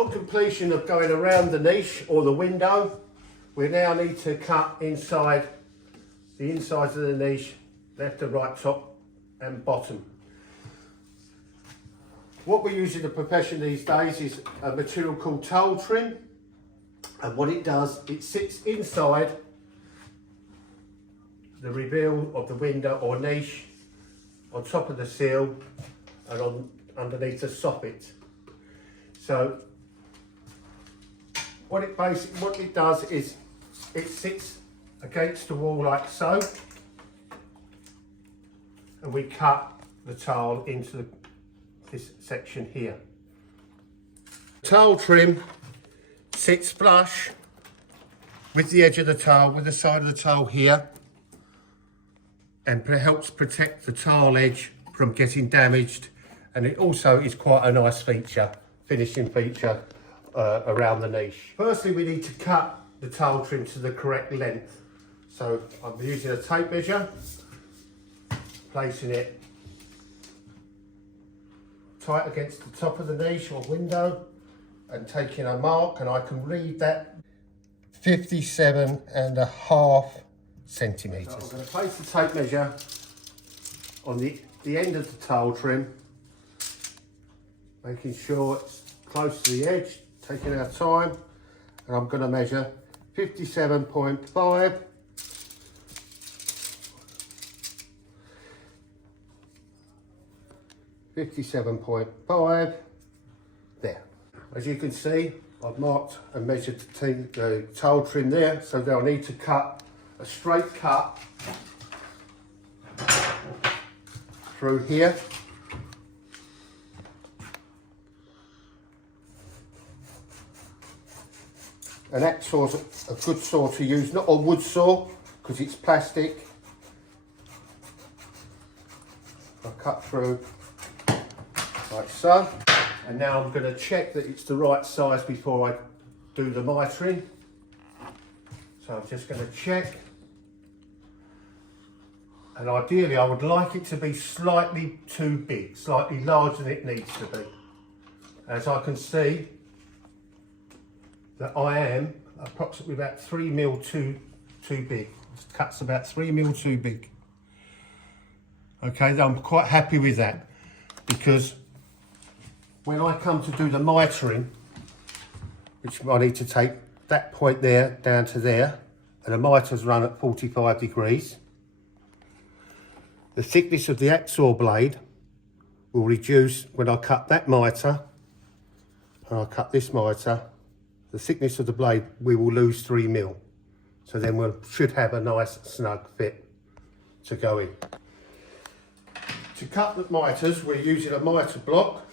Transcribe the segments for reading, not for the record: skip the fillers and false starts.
On completion of going around the niche or the window, we now need to cut inside the insides of the niche, left and right, top and bottom. What we use in the profession these days is a material called towel trim, and what it does, it sits inside the reveal of the window or niche, on top of the sill and underneath the soffit. So what it does is it sits against the wall like so, and we cut the tile into this section here. Tile trim sits flush with the edge of the tile, with the side of the tile here, and helps protect the tile edge from getting damaged, and it also is quite a nice feature, finishing feature around the niche. Firstly, we need to cut the tile trim to the correct length. So I'm using a tape measure, placing it tight against the top of the niche or window and taking a mark, and I can read that 57.5 centimetres. So I'm going to place the tape measure on the end of the tile trim, making sure it's close to the edge, taking our time, and I'm going to measure 57.5. There. As you can see, I've marked and measured the tile trim there, so they'll need to cut a straight cut through here. An hacksaw is a good saw to use, not a wood saw because it's plastic. I'll cut through like so, and now I'm going to check that it's the right size before I do the mitering. So I'm just going to check, and ideally I would like it to be slightly too big, slightly larger than it needs to be. As I can see that I am approximately about 3mm too big. This cut's about 3mm too big. Okay, I'm quite happy with that, because when I come to do the mitering, which I need to take that point there down to there, and the miters run at 45 degrees, the thickness of the hacksaw blade will reduce when I cut that miter, and I cut this miter, the thickness of the blade, we will lose 3mm. So then we should have a nice snug fit to go in. To cut the miters, we're using a miter block,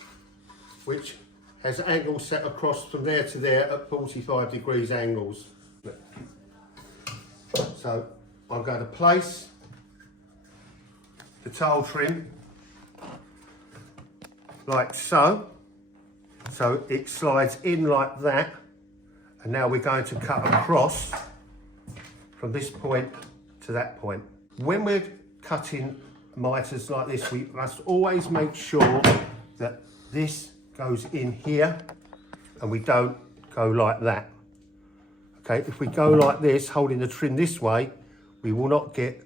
which has angles set across from there to there at 45 degrees angles. So I'm going to place the tile trim like so. So it slides in like that. And now we're going to cut across from this point to that point. When we're cutting miters like this, we must always make sure that this goes in here and we don't go like that. Okay, if we go like this, holding the trim this way, we will not get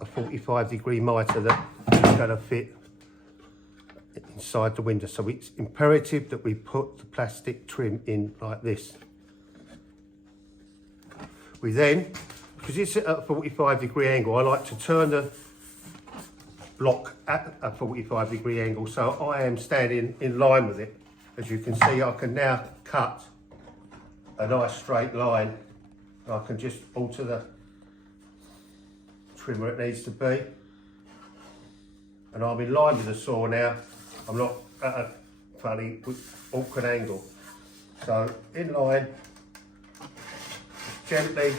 a 45 degree miter that is going to fit inside the window. So it's imperative that we put the plastic trim in like this. We then, because it's at a 45 degree angle, I like to turn the block at a 45 degree angle, so I am standing in line with it. As you can see, I can now cut a nice straight line. I can just alter the trim where it needs to be, and I'm in line with the saw now. I'm not at a funny, awkward angle. So in line, gently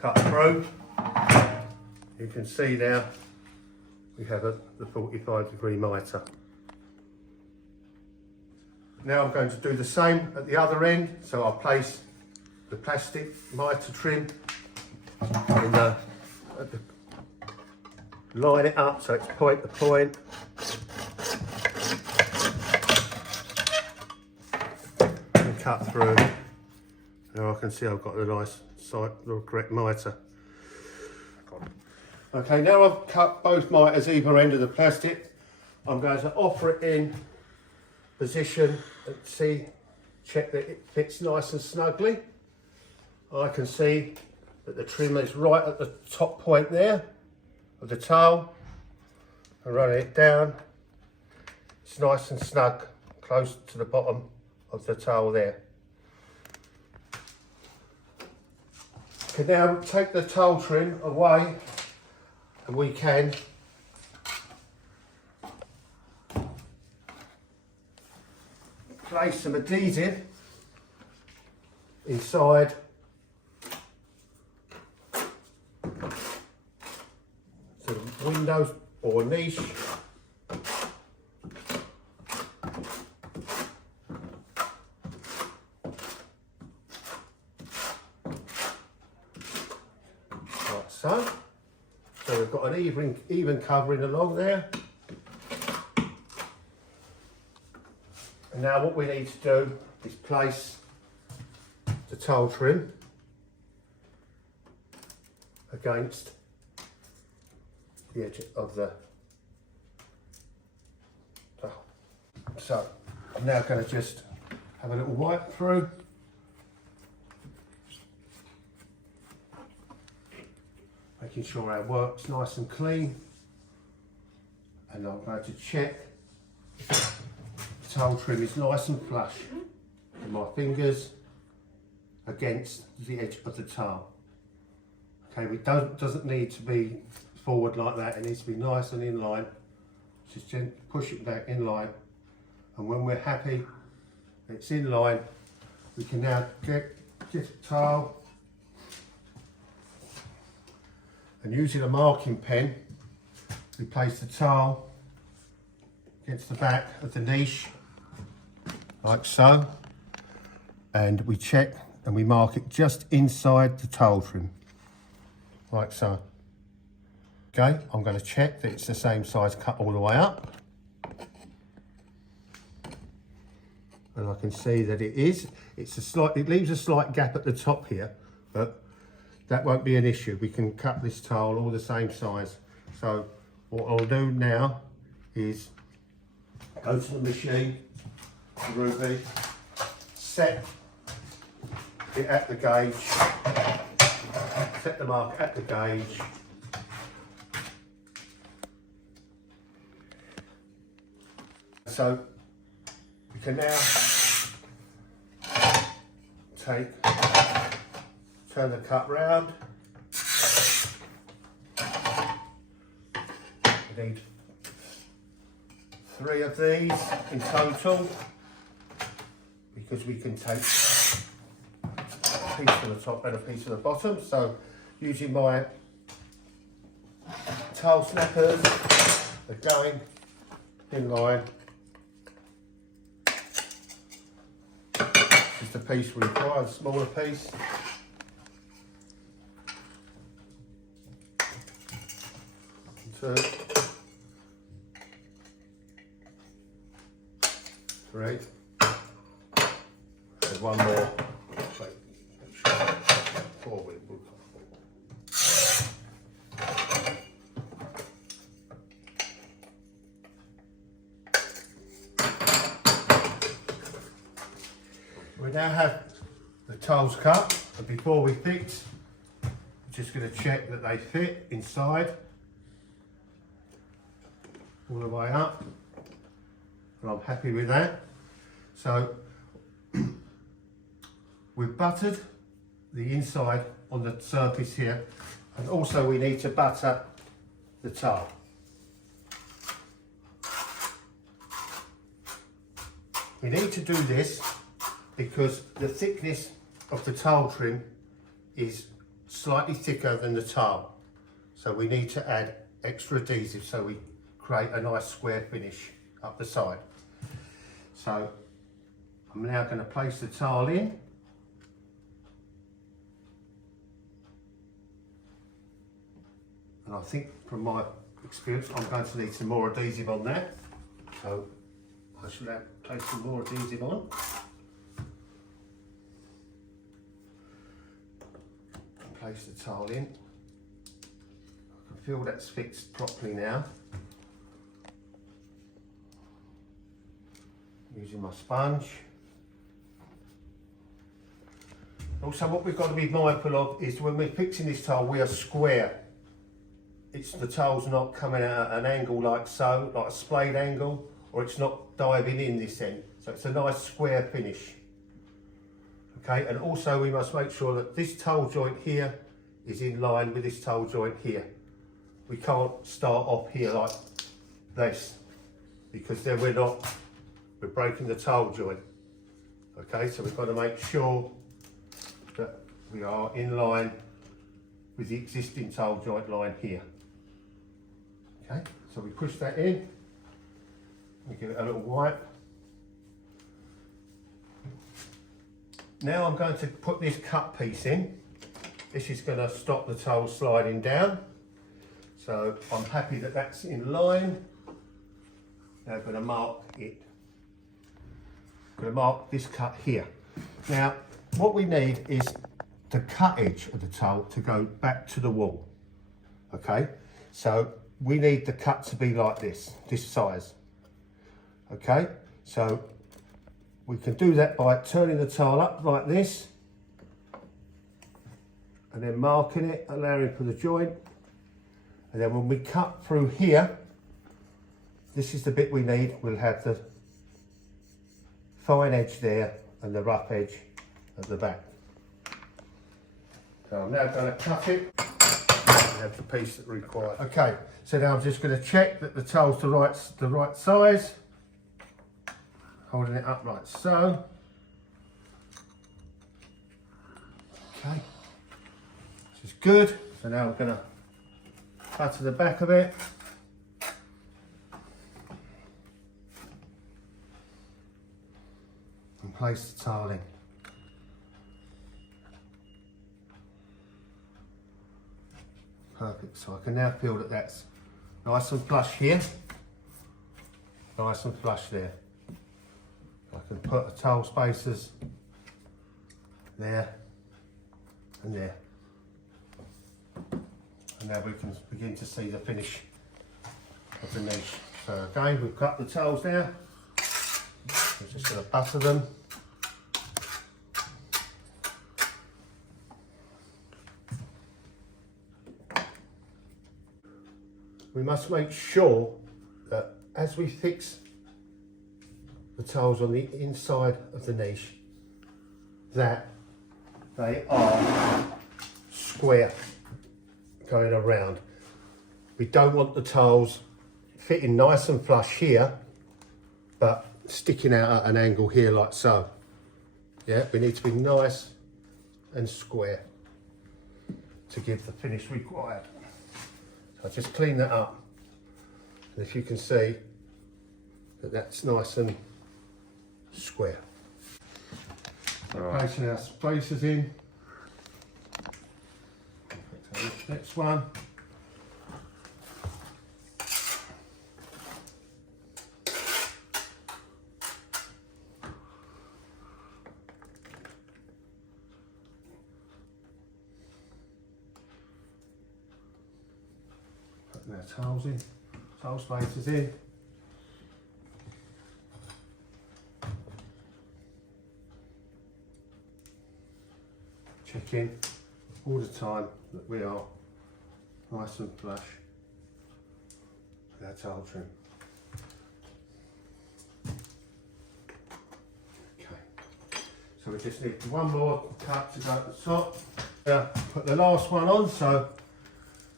cut through. You can see now we have the 45 degree miter. Now I'm going to do the same at the other end. So I'll place the plastic miter trim in line it up so it's point to point. cut through. Now I can see I've got the nice side, the correct mitre. Okay, now I've cut both miters either end of the plastic. I'm going to offer it in position and see, check that it fits nice and snugly. I can see that the trim is right at the top point there of the tail. I'm running it down. It's nice and snug, close to the bottom of the tail there. Can now take the tail trim away, and we can place some adhesive inside the windows or niche. Like so. So we've got an even covering along there. And now what we need to do is place the tail trim against the edge of the tail. So I'm now going to just have a little wipe through. Making sure our work's nice and clean. And I'm going to check the tail trim is nice and flush with my fingers against the edge of the tail. Okay, it doesn't need to be forward like that, it needs to be nice and in line. Just push it back in line, and when we're happy it's in line, we can now get the tail and using a marking pen, we place the tail against the back of the niche like so, and we check and we mark it just inside the tail trim like so. Okay, I'm going to check that it's the same size cut all the way up, and I can see that it is. It leaves a slight gap at the top here, but that won't be an issue. We can cut this tail all the same size. So what I'll do now is go to the machine, the Ruby, set it at the gauge, set the mark at the gauge, so we can now turn the cut round. We need 3 of these in total, because we can take a piece from the top and a piece from the bottom. So using my tail snappers, they're going in line. Just a piece we require, a smaller piece. Two, 3, there's one more. Wait, make sure. 4 will come We now have the tails cut, but before we fix, we're just going to check that they fit inside all the way up, and I'm happy with that. So we've buttered the inside on the surface here, and also we need to butter the tail. We need to do this because the thickness of the tail trim is slightly thicker than the tail, so we need to add extra adhesive so we create a nice square finish up the side. So I'm now going to place the tail in. And I think from my experience I'm going to need some more adhesive on that. So I should have placed some more adhesive on. place the tile in. I can feel that's fixed properly now. Using my sponge. Also, what we've got to be mindful of is when we're fixing this tile, we are square. The tile's not coming out at an angle like so, like a splayed angle, or it's not diving in this end. So it's a nice square finish. Okay, and also we must make sure that this tile joint here is in line with this tile joint here. We can't start off here like this, because then we're breaking the tile joint. Okay, so we've got to make sure that we are in line with the existing tile joint line here. Okay, so we push that in, we give it a little wipe. Now I'm going to put this cut piece in. This is going to stop the tile sliding down. So I'm happy that that's in line. Now I'm going to mark it. I'm going to mark this cut here. Now what we need is the cut edge of the tile to go back to the wall. Okay, so we need the cut to be like this size. Okay, so we can do that by turning the tile up like this and then marking it, allowing for the joint. And then when we cut through here, this is the bit we need. We'll have the fine edge there and the rough edge at the back. So I'm now going to cut it and have the piece that required. Okay, so now I'm just going to check that the tile's the right size. Holding it up like so. Okay, this is good. So now I'm going to cut to the back of it. And place the tile in. Perfect, so I can now feel that that's nice and flush here, nice and flush there. I can put the tile spacers there and there. And now we can begin to see the finish of the niche. So again, we've cut the tiles now. We're just going to butter them. We must make sure that as we fix the tiles on the inside of the niche, that they are square going around. We don't want the tiles fitting nice and flush here, but sticking out at an angle here like so. Yeah, we need to be nice and square to give the finish required. So I just clean that up. And if you can see that that's nice and square. Right. Placing our spacers in. Next one. Putting our tiles in, tile spacers in. Checking all the time that we are nice and flush with our tile trim. Okay, so we just need one more cut to go at the top. Put the last one on, so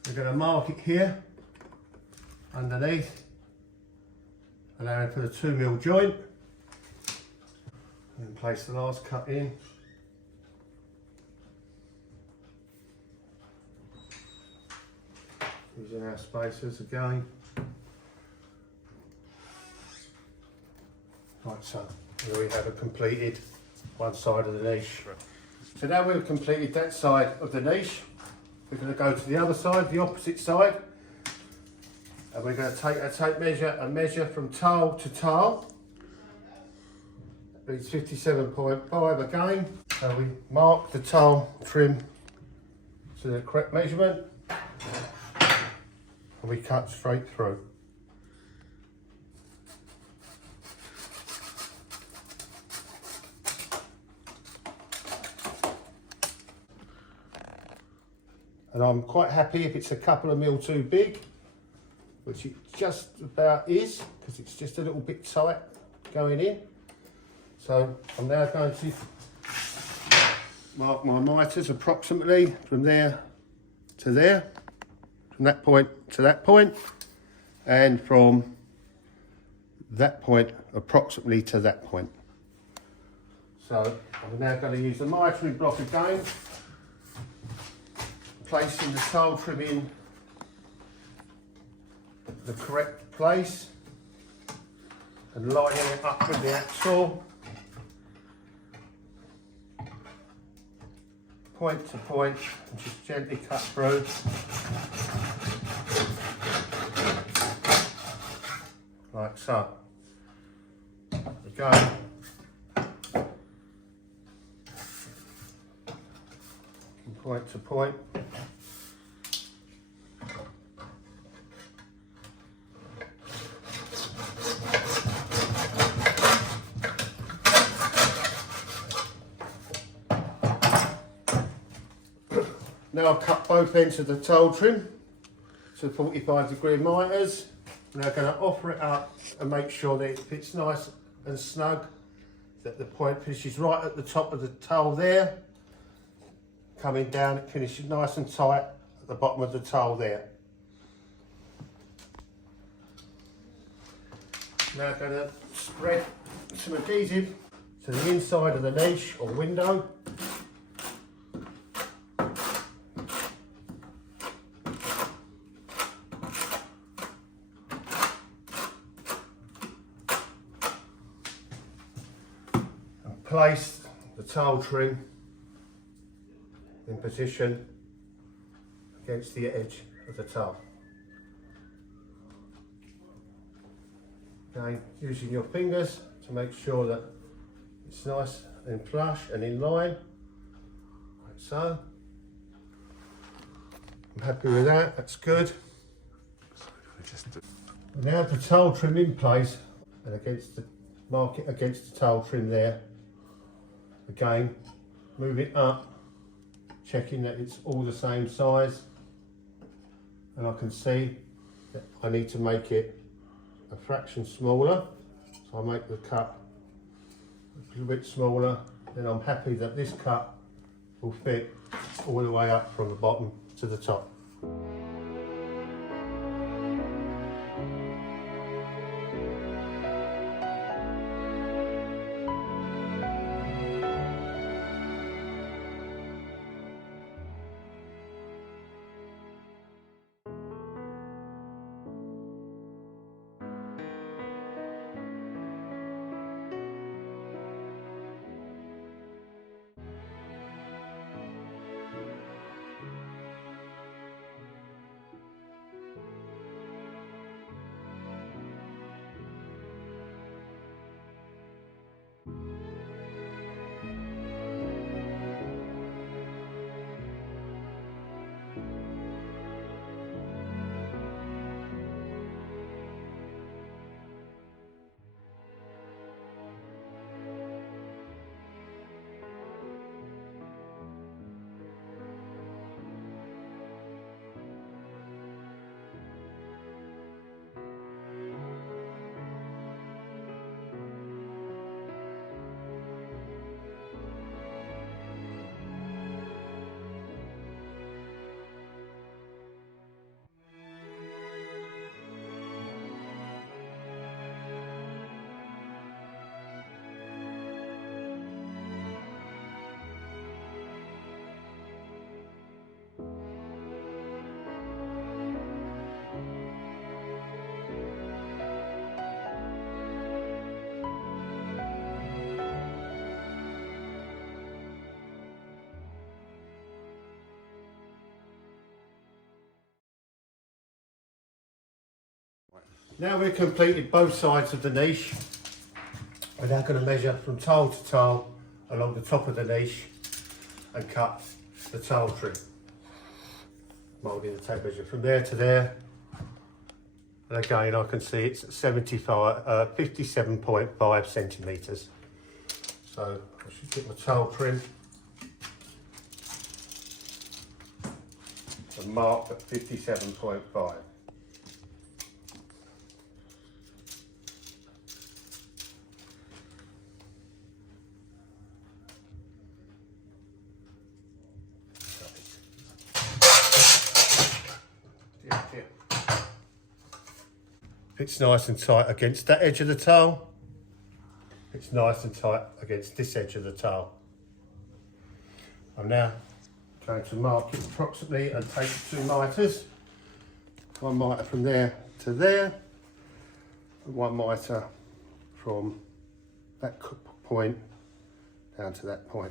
we're going to mark it here underneath, allowing for the 2mm joint, and place the last cut in. Using our spacers again, like so. Here we have a completed one side of the niche. So now we've completed that side of the niche, we're going to go to the other side, the opposite side, and we're going to take our tape measure and measure from tile to tile. That reads 57.5 again. So we mark the tile trim to the correct measurement, and we cut straight through. And I'm quite happy if it's a couple of mil too big, which it just about is, because it's just a little bit tight going in. So I'm now going to mark my miters approximately from there to there, from that point to that point, and from that point approximately to that point. So I'm now going to use the mitering block again, placing the tile trim in the correct place and lining it up with the axle, point to point, and just gently cut through. Like so. Again. From point to point. Now I've cut both ends of the tile trim to 45-degree miters. Now I'm going to offer it up and make sure that it fits nice and snug, that the point finishes right at the top of the tile there. Coming down, it finishes nice and tight at the bottom of the tile there. Now I'm going to spread some adhesive to the inside of the niche or window. Place the tile trim in position against the edge of the tile. Again, using your fingers to make sure that it's nice and flush and in line, like so. I'm happy with that, that's good. Now the tile trim in place and mark it against the tile trim there. Again, move it up, checking that it's all the same size, and I can see that I need to make it a fraction smaller, so I make the cut a little bit smaller. Then I'm happy that this cut will fit all the way up from the bottom to the top. Now we've completed both sides of the niche, we're now going to measure from tile to tile along the top of the niche and cut the tile trim. moulding the tape measure from there to there. And again, I can see it's 57.5 centimetres. So I should get my towel trim and mark at 57.5. It's nice and tight against that edge of the towel. It's nice and tight against this edge of the towel. I'm now going to mark it approximately and take 2 miters. 1 mitre from there to there, and 1 mitre from that point down to that point.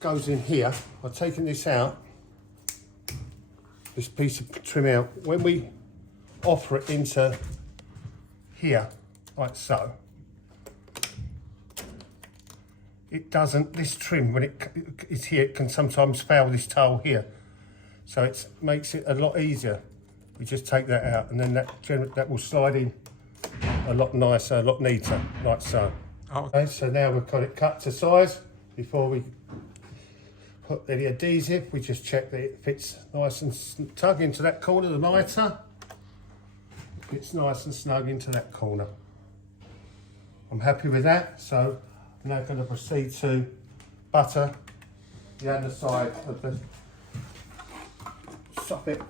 Goes in here. I've taken this out, this piece of trim out. When we offer it into here, like so, it doesn't, this trim, when it is here, it can sometimes fail this towel here. So it makes it a lot easier. We just take that out and then that will slide in a lot nicer, a lot neater, like so. Okay, so now we've got it cut to size. Before we put any adhesive, we just check that it fits nice and snug into that corner of the mitre. Fits nice and snug into that corner. I'm happy with that, so I'm now going to proceed to butter the underside of the soffit.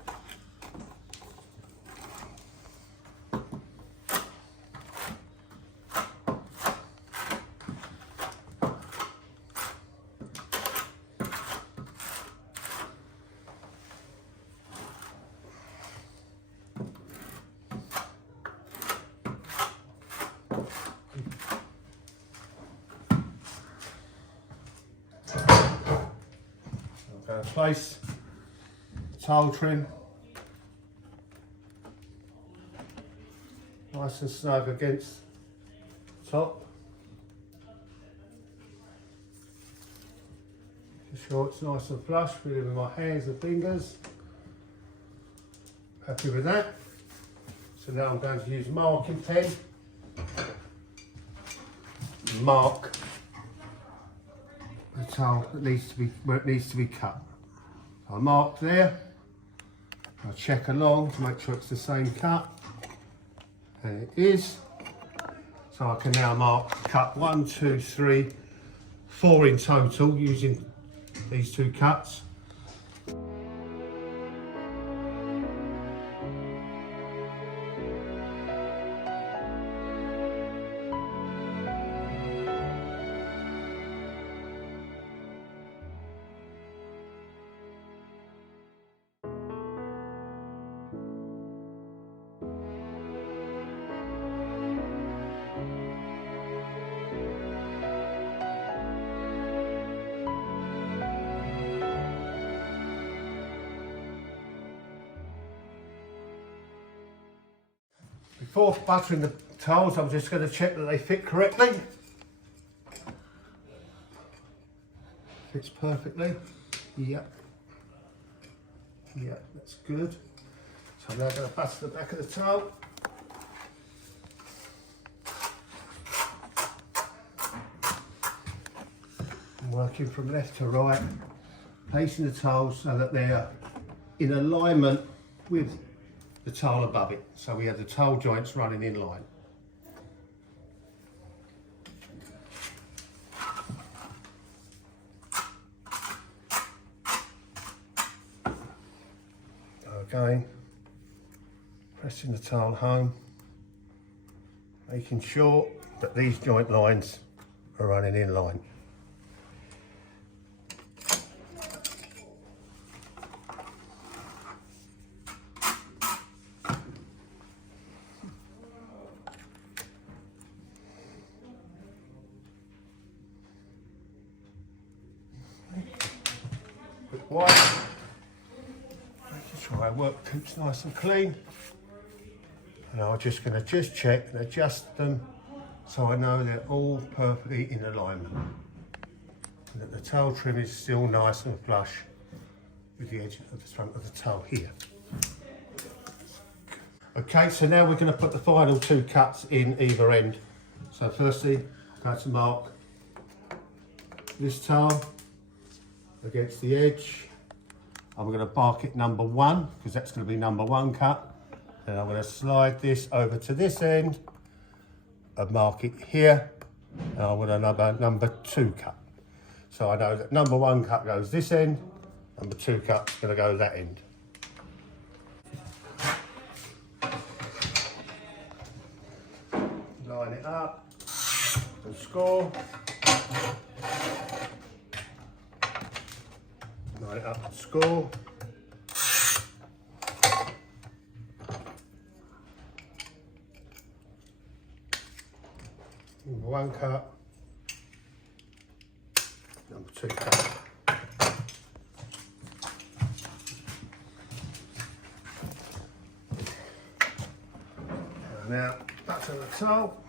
Place towel trim nice and snug against the top. Make sure it's nice and flush, really with my hands and fingers. Happy with that. So now I'm going to use marking pen. Mark the towel that needs to be where it needs to be cut. I'll mark there. I'll check along to make sure it's the same cut, and it is. So I can now mark cut 1, 2, 3, 4 in total using these 2 cuts. Before buttering the towels, I'm just going to check that they fit correctly. Fits perfectly. Yep. Yep, that's good. So I'm now going to butter the back of the towel. I'm working from left to right, placing the towels so that they're in alignment with the towel above it, so we have the towel joints running in line. Again, pressing the towel home, making sure that these joint lines are running in line. wipe, making sure our work keeps nice and clean. And I'm just going to check and adjust them so I know they're all perfectly in alignment. And that the tail trim is still nice and flush with the edge of the front of the tail here. Okay, so now we're going to put the final 2 cuts in either end. So firstly, I'm going to mark this tail against the edge. I'm going to mark it number 1 because that's going to be number 1 cut. Then I'm going to slide this over to this end and mark it here. And I'm going to number 2 cut. So I know that number 1 cut goes this end, number 2 cut's going to go that end. Line it up and score. Line it up and score. Number 1 cut, number 2 cut. And now button the tail.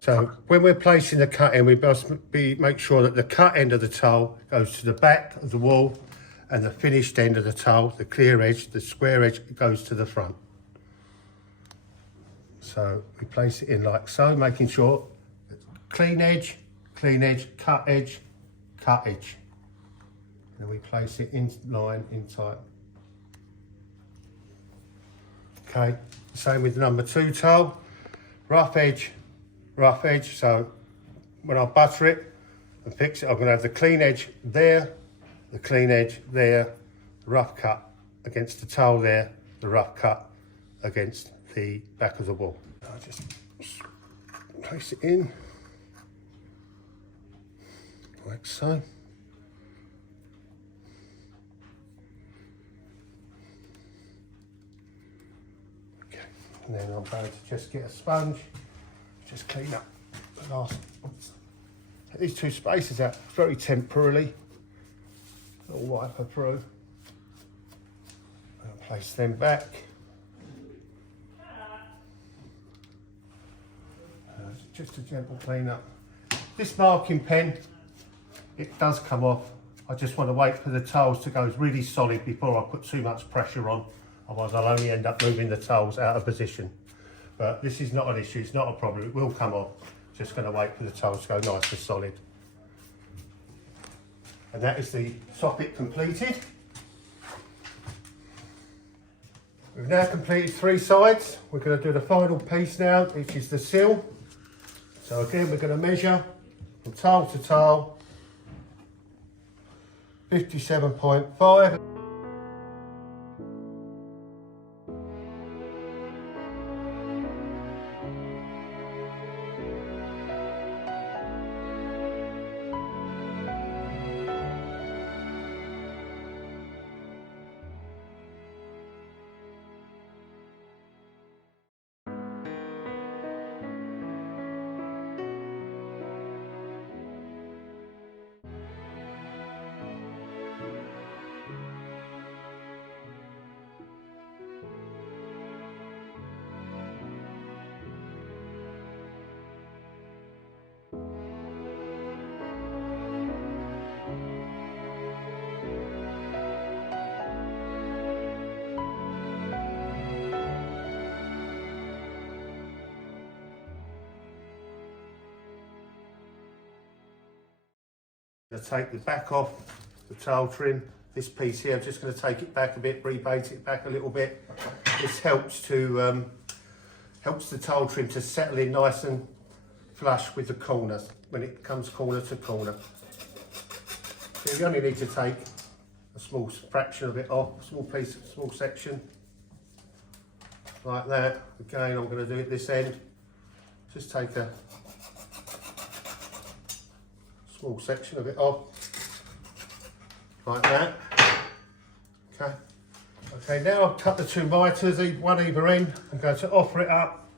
So when we're placing the cut in, we must make sure that the cut end of the tail goes to the back of the wall and the finished end of the tail, the clear edge, the square edge, goes to the front. So we place it in like so, making sure clean edge, cut edge, cut edge. And we place it in line, in tight. Okay, same with number 2 tail, rough edge, so when I butter it and fix it, I'm going to have the clean edge there, the clean edge there, the rough cut against the tail there, the rough cut against the back of the wall. I'll just place it in like so. Okay, and then I'm going to just get a sponge, just clean up the last. Take these 2 spaces out very temporarily. I'll wipe her through. I'll place them back. Just a gentle clean up. This marking pen, it does come off. I just want to wait for the tails to go really solid before I put too much pressure on. Otherwise I'll only end up moving the tails out of position. But this is not an issue, it's not a problem, it will come off. Just going to wait for the tails to go nice and solid. And that is the soffit completed. We've now completed 3 sides. We're going to do the final piece now, which is the sill. So again, we're going to measure from tail to tail, 57.5. I'm going to take the back off the tail trim. This piece here, I'm just going to take it back a bit, rebate it back a little bit. This helps to helps the tail trim to settle in nice and flush with the corners when it comes corner to corner. So you only need to take a small fraction of it off, a small piece, a small section, like that. Again, I'm going to do it this end. Just take a small section of it off, like that. Okay. Okay, now I've cut the 2 miters, one either end. I'm going to offer it up,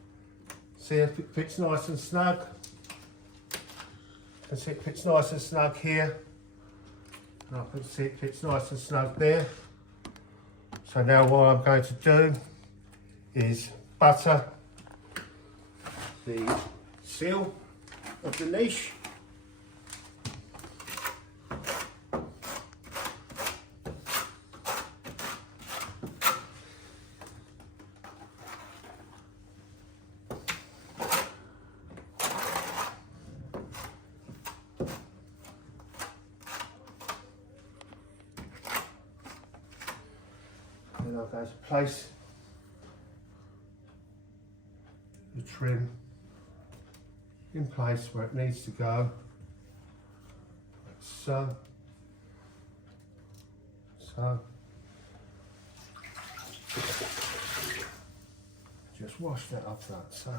see if it fits nice and snug. You can see it fits nice and snug here. I can see it fits nice and snug there. So now what I'm going to do is butter the seal of the niche. Then I'm going to place the trim in place where it needs to go, like so. Just wash that up front, so.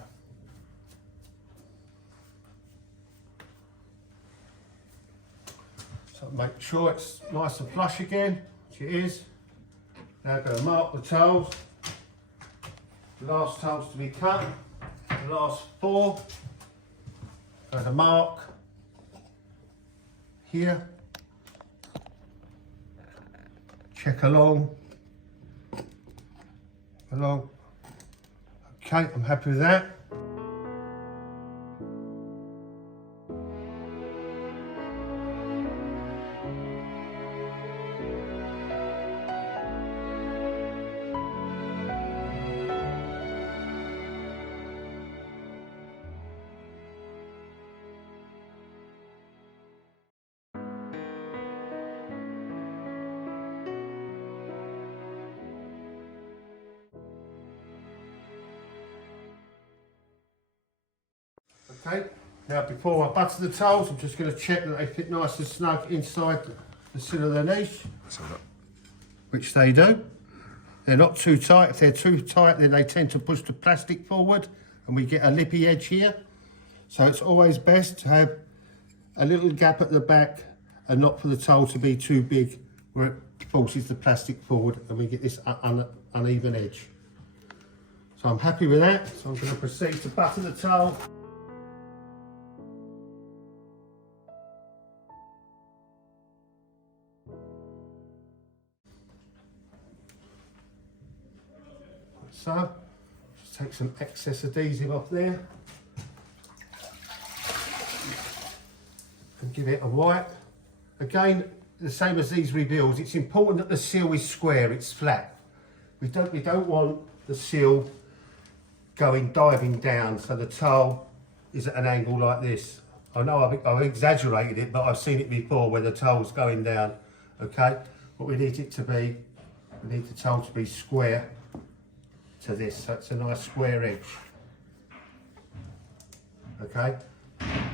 So make sure it's nice and flush again, which it is. Now I'm going to mark the toes. The last toes to be cut, the last 4. Going to mark here. Check along. Okay, I'm happy with that. Okay, now before I butter the towels, I'm just going to check that they fit nice and snug inside the seal of the niche, which they do. They're not too tight. If they're too tight, then they tend to push the plastic forward and we get a lippy edge here. So it's always best to have a little gap at the back and not for the towel to be too big where it forces the plastic forward and we get this uneven edge. So I'm happy with that. So I'm going to proceed to butter the towel. So, just take some excess adhesive off there and give it a wipe. Again, the same as these rebuilds, it's important that the seal is square, it's flat. We don't want the seal diving down, so the towel is at an angle like this. I know I've exaggerated it, but I've seen it before where the towel's going down. Okay, what we need it to be, we need the towel to be square to this, so it's a nice square edge. Okay,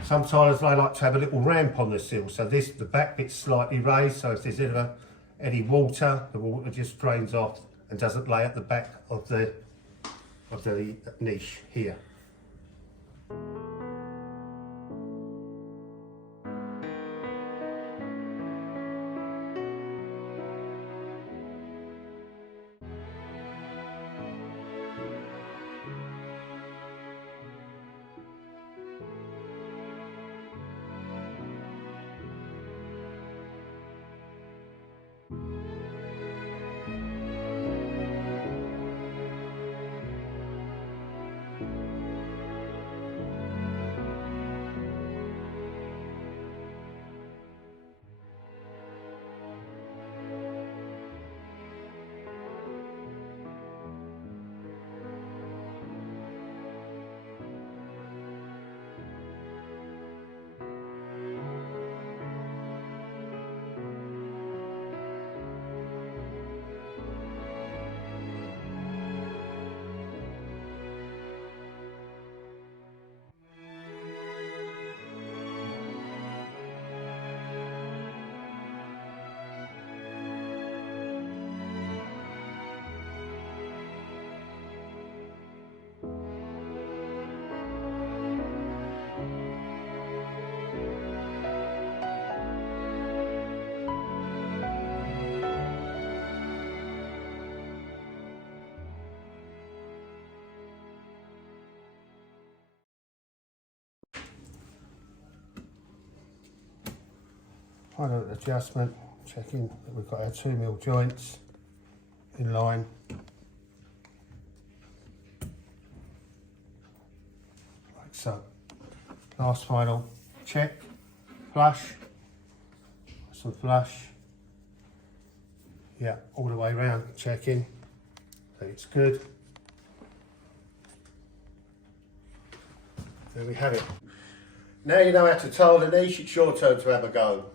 sometimes they like to have a little ramp on the seal, so the back bit's slightly raised, so if there's ever any water, the water just drains off and doesn't lay at the back of the niche here. Final adjustment checking that we've got our 2mm joints in line. Like so. Last final check, flush, some flush. Yeah, all the way around, checking that it's good. There we have it. Now you know how to tile the niche, it's your turn to have a go.